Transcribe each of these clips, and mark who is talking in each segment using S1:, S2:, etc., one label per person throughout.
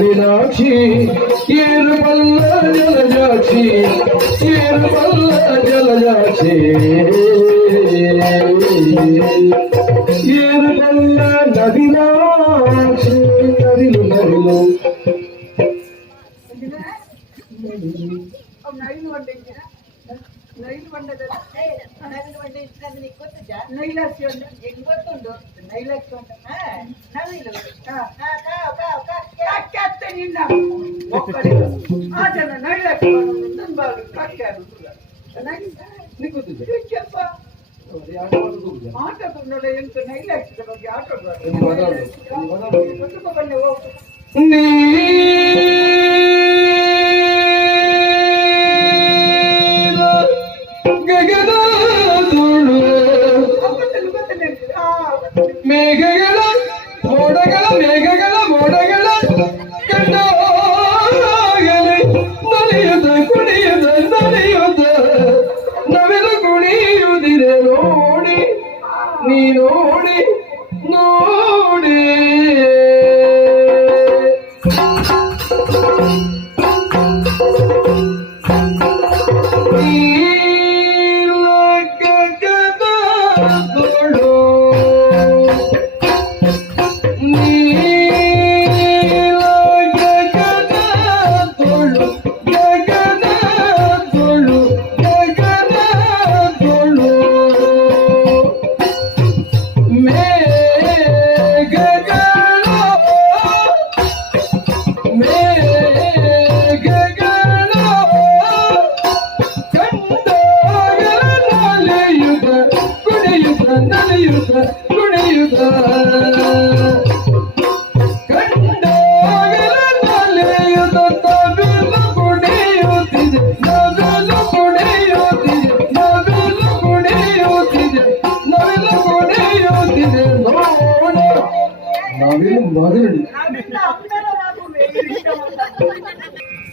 S1: மீனாட்சி இருபல்ல ஜலஜாட்சி இருபல்ல ஜலஜாட்சி. இருபல்ல நதினாட்சி நதிலு நதிலு நதிலு
S2: ನೈಲು ಬಂಡೆ ನೈಲು ನೈಲಾಸಿ ಒಂದು
S3: ಹೆಂಗ್
S2: ನೈಲಾಸಿ
S3: ನವಿಲು
S2: ಅತ್ತೆ ನಿನ್ನ. ಆ ಜನ ನೈಲಾಸಿ ನೈಲಾಸಿದ ಬಗ್ಗೆ ಆಟದ
S1: ಮೇಘಗಳ ಮೋಡಗಳ ಮೇಘಗಳ ಮೋಡಗಳ ಕಣ್ಣಾಗಲಿ, ನಲಿಯದ, ಕುಣಿಯದ, ನಲಿಯದ. ನವಿಲು ಕುಣಿಯುವುದಿದೆ, ನೋಡಿ, ನೀ ನೋಡಿ ನೋಡಿ. ನೀಲ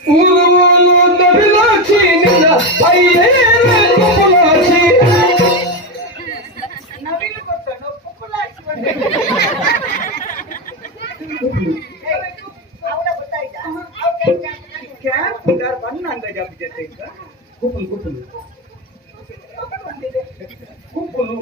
S2: Ulu ulu tabilachi nila, aye. ಜೊತೆ ಈಗ
S1: ಕುಪ್ಪಲು ಕುಪ್ಪಲು ಕುಪ್ಪಲು